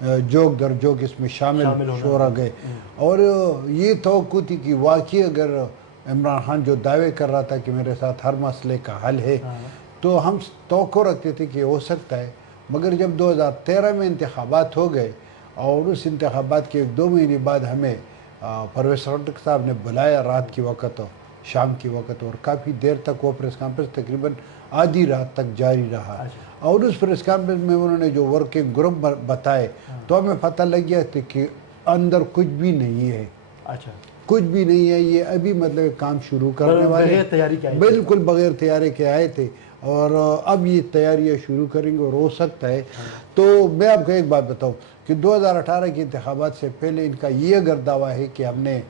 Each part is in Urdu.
جوک در جوک اس میں شامل شعرا گئے، اور یہ توقع تھی کہ واقعی اگر عمران خان جو دعوے کر رہا تھا کہ میرے ساتھ ہر مسئلے کا حل ہے، تو ہم توقع رکھتے تھے کہ ہو سکتا ہے، مگر جب 2013 میں انتخابات ہو گئے اور اس انتخابات کے 2 مہینے بعد ہمیں پرویز خٹک صاحب نے بلایا رات کی وقت، شام کی وقت، اور کافی دیر تک وہ پریس کانفرنس تقریباً آدھی رات تک جاری رہا، اور اس پریس کانفرنس میں انہوں نے جو ورکنگ گروپ بتائے تو ہمیں پتہ لگ گیا تھا کہ اندر کچھ بھی نہیں ہے، کچھ بھی نہیں ہے، یہ ابھی مطلب کام شروع کرنے والے بالکل بغیر تیاری کے آئے تھے، اور اب یہ تیاریاں شروع کریں گے، اور ہو سکتا ہے تو میں آپ کو ایک بات بتاؤں کہ 2018 کے انتخابات سے پہلے ان کا یہ اگر دعویٰ ہے کہ ہم نے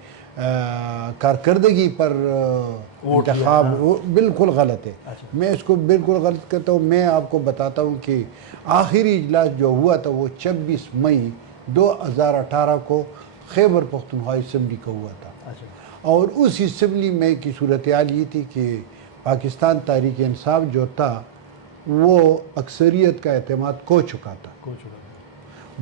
کارکردگی پر انتخاب، بالکل غلط ہے، میں اس کو بالکل غلط کہتا ہوں۔ میں آپ کو بتاتا ہوں کہ آخری اجلاس جو ہوا تھا وہ 26 مئی 2018 کو خیبر پختونخوا اسمبلی کا ہوا تھا، اور اس اسمبلی میں کی صورتحال یہ تھی کہ پاکستان تحریک انصاف جو تھا وہ اکثریت کا اعتماد کھو چکا تھا،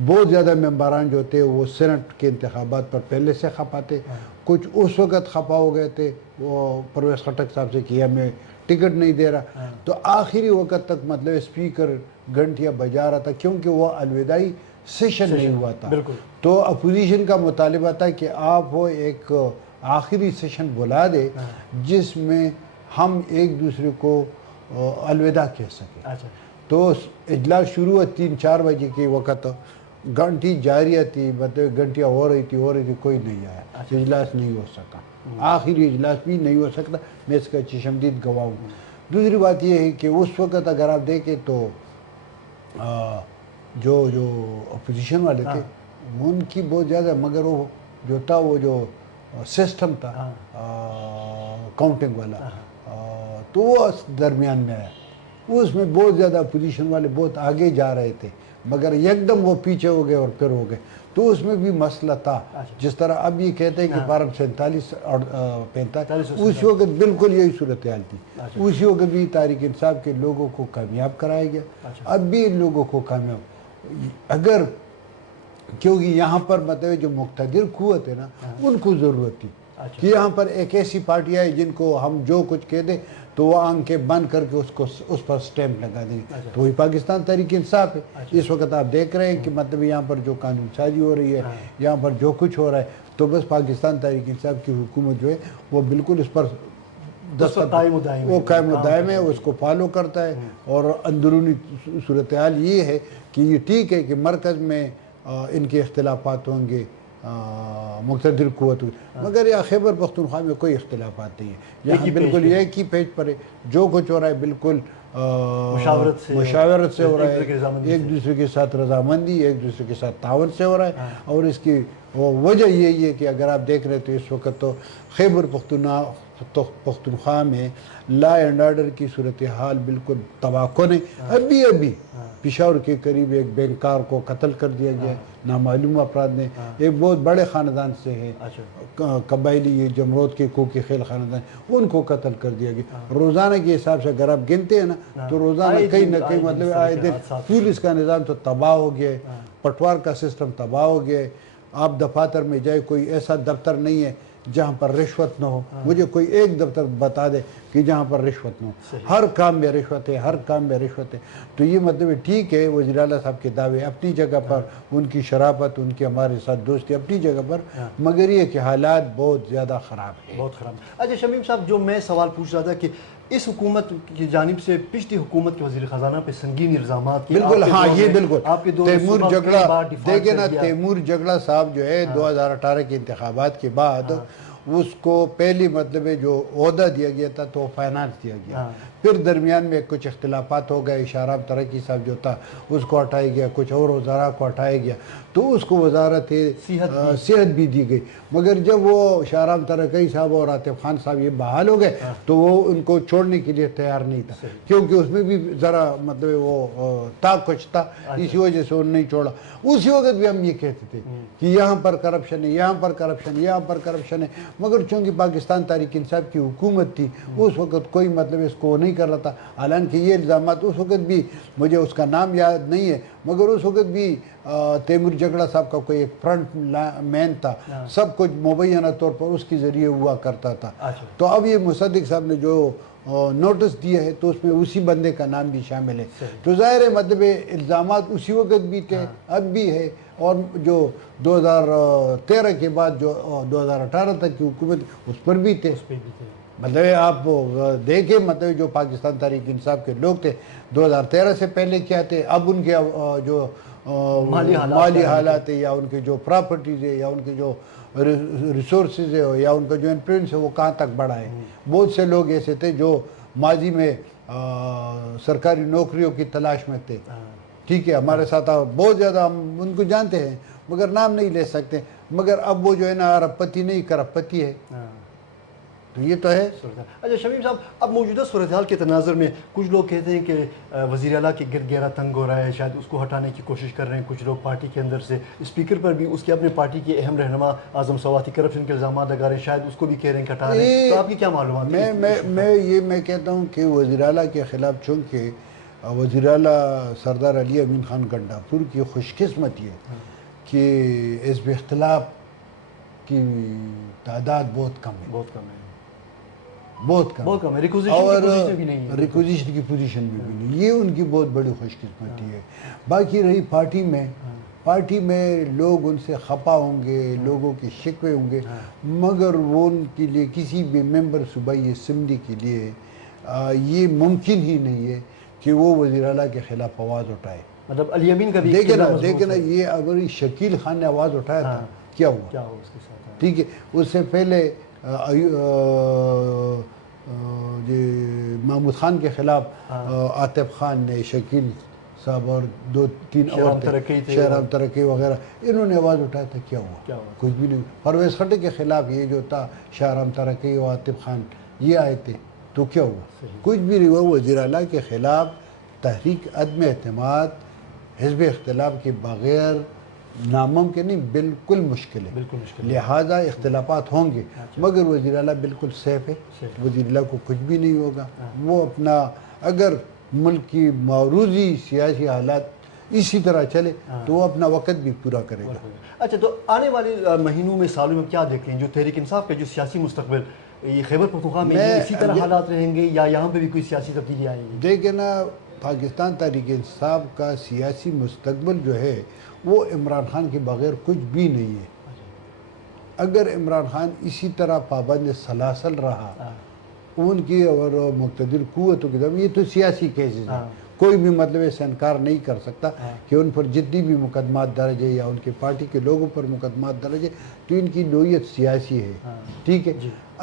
بہت زیادہ ممبران جو تھے وہ سینٹ کے انتخابات پر پہلے سے خفا تھے، کچھ اس وقت خفا ہو گئے تھے وہ پرویز خٹک صاحب سے کہ ہمیں ٹکٹ نہیں دے رہا، تو آخری وقت تک مطلب اسپیکر گھنٹیاں بجا رہا تھا کیونکہ وہ الوداعی سیشن نہیں ہوا تھا، تو اپوزیشن کا مطالبہ تھا کہ آپ وہ ایک آخری سیشن بلا دے جس میں ہم ایک دوسرے کو الوداع کہہ سکیں، تو اجلاس شروع ہوا 3-4 بجے کے وقت، گھنٹی جاری تھی، مطلب گھنٹیاں ہو رہی تھی، کوئی نہیں آیا، اجلاس نہیں ہو سکا، آخری اجلاس بھی نہیں ہو سکتا، میں اس کا چشمدید گواہ ہوں۔ دوسری بات یہ ہے کہ اس وقت اگر آپ دیکھیں تو جو اپوزیشن والے تھے ان کی بہت زیادہ، مگر وہ جو تھا وہ جو سسٹم تھا کاؤنٹنگ والا، تو وہ درمیان میں آیا، اس میں بہت زیادہ اپوزیشن والے بہت آگے جا رہے تھے، مگر یک دم وہ پیچھے ہو گئے اور پھر ہو گئے، تو اس میں بھی مسئلہ تھا، جس طرح اب یہ کہتے ہیں کہ فارم 47 اور 45، اسی وقت بالکل یہی صورتحال تھی، اسی وقت بھی تحریک انصاف کے لوگوں کو کامیاب کرایا گیا، اب بھی ان لوگوں کو کامیاب، اگر کیونکہ یہاں پر مطلب جو مقتدر قوت ہے نا ان کو ضرورت تھی کہ یہاں پر ایک ایسی پارٹی آئی جن کو ہم جو کچھ کہہ دیں تو وہ آنکھیں بند کر کے اس پر سٹیمپ لگا دیں، تو وہی پاکستان تحریک انصاف ہے۔ اس وقت آپ دیکھ رہے ہیں کہ مطلب یہاں پر جو قانون سازی ہو رہی ہے، یہاں پر جو کچھ ہو رہا ہے، تو بس پاکستان تحریک انصاف کی حکومت جو ہے وہ بالکل اس پر وہ قائم و دائم ہے، اس کو فالو کرتا ہے، اور اندرونی صورتحال یہ ہے کہ یہ ٹھیک ہے کہ مرکز میں ان کے اختلافات ہوں گے، مقتدر قوت ہوئی، مگر یہ خیبر پختونخوا میں کوئی اختلافات نہیں ہے، یہاں بالکل ایک ہی پیج پر ہے، جو کچھ ہو رہا ہے بالکل مشاورت سے ہو رہا ہے، ایک دوسرے کے ساتھ رضامندی، ایک دوسرے کے ساتھ تعاون سے ہو رہا ہے، اور اس کی وجہ یہی ہے کہ اگر آپ دیکھ رہے تو اس وقت تو خیبر پختونخوا میں لا اینڈ آرڈر کی صورتحال بالکل تباہ کن ہے، ابھی پشاور کے قریب ایک بینکار کو قتل کر دیا گیا، نامعلوم افراد نے، ایک بہت بڑے خاندان سے ہے، قبائلی یہ جمرود کے کوکی خیل خاندان، ان کو قتل کر دیا گیا، روزانہ کے حساب سے اگر آپ گنتے ہیں نا تو روزانہ کہیں نہ کہیں مطلب آئے دن پولیس کا نظام تو تباہ ہو گیا ہے، پٹوار کا سسٹم تباہ ہو گیا ہے، آپ دفاتر میں جائے کوئی ایسا دفتر نہیں ہے جہاں پر رشوت نہ ہو، مجھے کوئی ایک دفتر بتا دے کہ جہاں پر رشوت نہ ہو، ہر کام میں رشوت ہے، ہر کام میں رشوت ہے، تو یہ مطلب ٹھیک ہے وزیر اعلیٰ صاحب کے دعوے اپنی جگہ پر، ان کی شرافت، ان کی ہمارے ساتھ دوستی اپنی جگہ پر، مگر یہ کہ حالات بہت زیادہ خراب ہیں، بہت خراب۔ اچھا شمیم صاحب، جو میں سوال پوچھ رہا تھا کہ اس حکومت کی جانب سے پچھلی حکومت کے وزیر خزانہ پہ سنگین الزامات، بالکل ہاں یہ بالکل آپ کے تیمور جگڑا، دیکھیں نا تیمور جگڑا صاحب جو ہے 2018 کے انتخابات کے بعد اس کو پہلی مطلب جو عہدہ دیا گیا تھا تو فائنانس دیا گیا، پھر درمیان میں کچھ اختلافات ہو گئے، شاہرام ترکی صاحب جو تھا اس کو ہٹایا گیا، کچھ اور وزراء کو ہٹایا گیا، تو اس کو وزارت صحت بھی دی گئی، مگر جب وہ شاہرام ترکی صاحب اور عاطف خان صاحب یہ بحال ہو گئے تو وہ ان کو چھوڑنے کے لیے تیار نہیں تھا، کیونکہ اس میں بھی ذرا مطلب وہ تا کچھ تھا، اسی وجہ سے انہوں نے نہیں چھوڑا۔ اسی وقت بھی ہم یہ کہتے تھے کہ یہاں پر کرپشن ہے، یہاں پر کرپشن، یہاں پر کرپشن ہے، مگر چونکہ پاکستان تحریک انصاف کی حکومت تھی اس وقت کوئی مطلب اس کو نہیں نہیں کر رہا تھا، حالانکہ یہ الزامات اس وقت بھی مجھے اس کا نام یاد نہیں ہے، مگر اس وقت بھی تیمور جگڑا صاحب کا کوئی ایک فرنٹ مین تھا، سب کچھ مبینہ طور پر اس کے ذریعے ہوا کرتا تھا۔ تو اب یہ مصدق صاحب نے جو نوٹس دیا ہے تو اس میں اسی بندے کا نام بھی شامل ہے، تو ظاہر ہے مطلب الزامات اسی وقت بھی تھے، اب بھی ہے، اور جو 2013 کے بعد جو 2018 تک کی حکومت اس پر بھی تھے۔ مطلب آپ دیکھیں مطلب جو پاکستان تحریک انصاف کے لوگ تھے 2013 سے پہلے کیا تھے، اب ان کے جو مالی حالات ہے یا ان کے جو پراپرٹیز ہے یا ان کے جو ریسورسز ہے یا ان کا جو انفلوئنس ہے وہ کہاں تک بڑھا ہے۔ بہت سے لوگ ایسے تھے جو ماضی میں سرکاری نوکریوں کی تلاش میں تھے، ٹھیک ہے، ہمارے ساتھ بہت زیادہ ہم ان کو جانتے ہیں مگر نام نہیں لے سکتے، مگر اب وہ جو ہے نا ارب پتی نہیں کرب پتی ہے، تو یہ تو ہے۔ اچھا شمیم صاحب، اب موجودہ صورتحال کے تناظر میں کچھ لوگ کہتے ہیں کہ وزیر اعلیٰ کے گرد گھیرا تنگ ہو رہا ہے، شاید اس کو ہٹانے کی کوشش کر رہے ہیں کچھ لوگ پارٹی کے اندر سے، اسپیکر پر بھی اس کی اپنی پارٹی کے اہم رہنما اعظم سواتی کرپشن کے الزامات لگا رہے ہیں، شاید اس کو بھی کہہ رہے ہیں کہ ہٹا رہے ہیں، تو آپ کی کیا معلومات ہیں؟ میں کہتا ہوں کہ وزیر اعلیٰ کے خلاف چونکہ وزیر اعلیٰ سردار علی امین خان گنڈاپور کی خوش قسمتی ہے کہ حزب اختلاف کی تعداد بہت کم ہے، بہت کم ہے، بہت کم ہے، اور ریکوزیشن کی پوزیشن میں بھی نہیں، یہ ان کی بہت بڑی خوش قسمتی ہے۔ باقی رہی پارٹی میں لوگ ان سے خفا ہوں گے، لوگوں کے شکوے ہوں گے، مگر وہ ان کے لیے کسی بھی ممبر صوبائی اسمبلی کے لیے یہ ممکن ہی نہیں ہے کہ وہ وزیر اعلیٰ کے خلاف آواز اٹھائے۔ مطلب علی امین کا بھی دیکھیں نا یہ اگر شکیل خان نے آواز اٹھایا تھا کیا ہوا، ٹھیک ہے، اس سے پہلے محمود خان کے خلاف عاطف خان نے، شکیل صاحب اور 2-3 اور شہرام ترقی وغیرہ، انہوں نے آواز اٹھایا تھا، کیا ہوا؟ کچھ بھی نہیں۔ پرویز خٹک کے خلاف یہ جو تھا شہرام ترقی اور عاطف خان یہ آئے تھے، تو کیا ہوا؟ کچھ بھی نہیں ہوا۔ وزیر اعلیٰ کے خلاف تحریک عدم اعتماد حزب اختلاف کے بغیر ناممکن نہیں، بالکل مشکل ہے، لہٰذا اختلافات ہوں گے مگر وزیر اعلیٰ بالکل سیف ہے، وزیر اعلیٰ کو کچھ بھی نہیں ہوگا، وہ اپنا اگر ملک کی معروضی سیاسی حالات اسی طرح چلے تو وہ اپنا وقت بھی پورا کرے گا۔ اچھا، تو آنے والے مہینوں میں سالوں میں کیا دیکھتے ہیں جو تحریک انصاف کا جو سیاسی مستقبل، یہ خیبر پختونخوا میں اسی طرح حالات رہیں گے یا یہاں پہ بھی کوئی سیاسی تبدیلی آئیں گی؟ دیکھیں نا، پاکستان تحریک انصاف کا سیاسی مستقبل جو ہے وہ عمران خان کے بغیر کچھ بھی نہیں ہے۔ اگر عمران خان اسی طرح پابند سلاسل رہا ان کی اور مقتدر قوتوں کی طرف، یہ تو سیاسی کیسز ہیں، کوئی بھی مطلب اس سے انکار نہیں کر سکتا کہ ان پر جتنی بھی مقدمات درج ہے یا ان کے پارٹی کے لوگوں پر مقدمات درج ہے تو ان کی نوعیت سیاسی ہے، ٹھیک ہے۔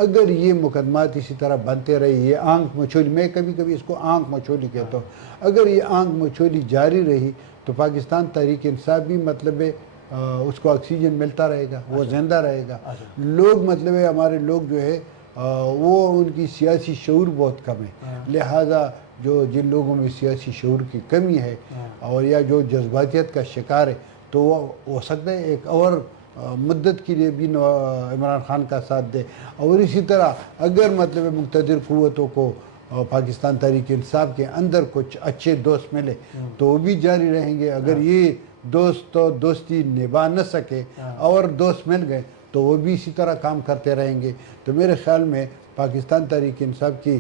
اگر یہ مقدمات اسی طرح بنتے رہے، یہ آنکھ مچھولی، میں کبھی کبھی اس کو آنکھ مچھولی کہتا ہوں، اگر یہ آنکھ مچھولی جاری رہی تو پاکستان تحریک انصاف بھی مطلب اس کو آکسیجن ملتا رہے گا، وہ زندہ رہے گا۔ لوگ مطلب ہمارے لوگ جو ہے وہ ان کی سیاسی شعور بہت کم ہے، لہٰذا جو جن لوگوں میں سیاسی شعور کی کمی ہے اور یا جو جذباتیت کا شکار ہے تو وہ ہو سکتا ہے ایک اور مدت کے لیے بھی عمران خان کا ساتھ دے، اور اسی طرح اگر مطلب مقتدر قوتوں کو پاکستان تحریک انصاف کے اندر کچھ اچھے دوست ملے تو وہ بھی جاری رہیں گے، اگر یہ دوستی نبھا نہ سکے اور دوست مل گئے تو وہ بھی اسی طرح کام کرتے رہیں گے۔ تو میرے خیال میں پاکستان تحریک انصاف کی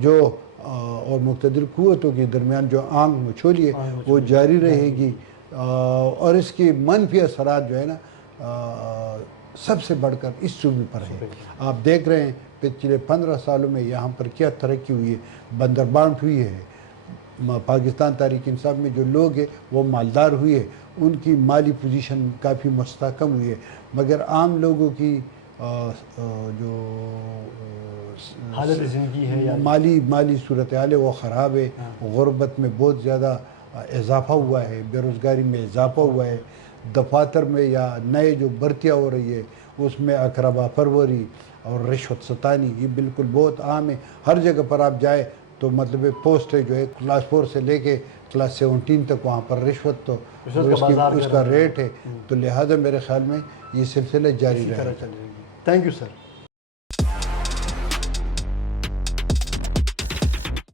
جو اور مقتدر قوتوں کے درمیان جو آنکھ مچھولی ہے وہ جاری رہے گی، اور اس کے منفی اثرات جو ہے نا سب سے بڑھ کر اس صوبے پر ہے۔ آپ دیکھ رہے ہیں پچھلے 15 سالوں میں یہاں پر کیا ترقی ہوئی ہے، بندر بانٹ ہوئی ہے، پاکستان تحریک انصاف میں جو لوگ ہیں وہ مالدار ہوئی ہے، ان کی مالی پوزیشن کافی مستحکم ہوئی ہے، مگر عام لوگوں کی جو حالت زندگی ہے، مالی صورتحال ہے وہ خراب ہے، غربت میں بہت زیادہ اضافہ ہوا ہے، بے روزگاری میں اضافہ ہوا ہے، دفاتر میں یا نئے جو بھرتیاں ہو رہی ہے اس میں اقربا پروری اور رشوت ستانی یہ بالکل بہت عام ہے، ہر جگہ پر آپ جائے تو مطلب پوسٹ جو ہے کلاس 4 سے لے کے کلاس 17 تک وہاں پر رشوت تو اس کا ریٹ ہے، تو لہٰذا میرے خیال میں یہ سلسلہ جاری رہے گا۔ Thank you sir.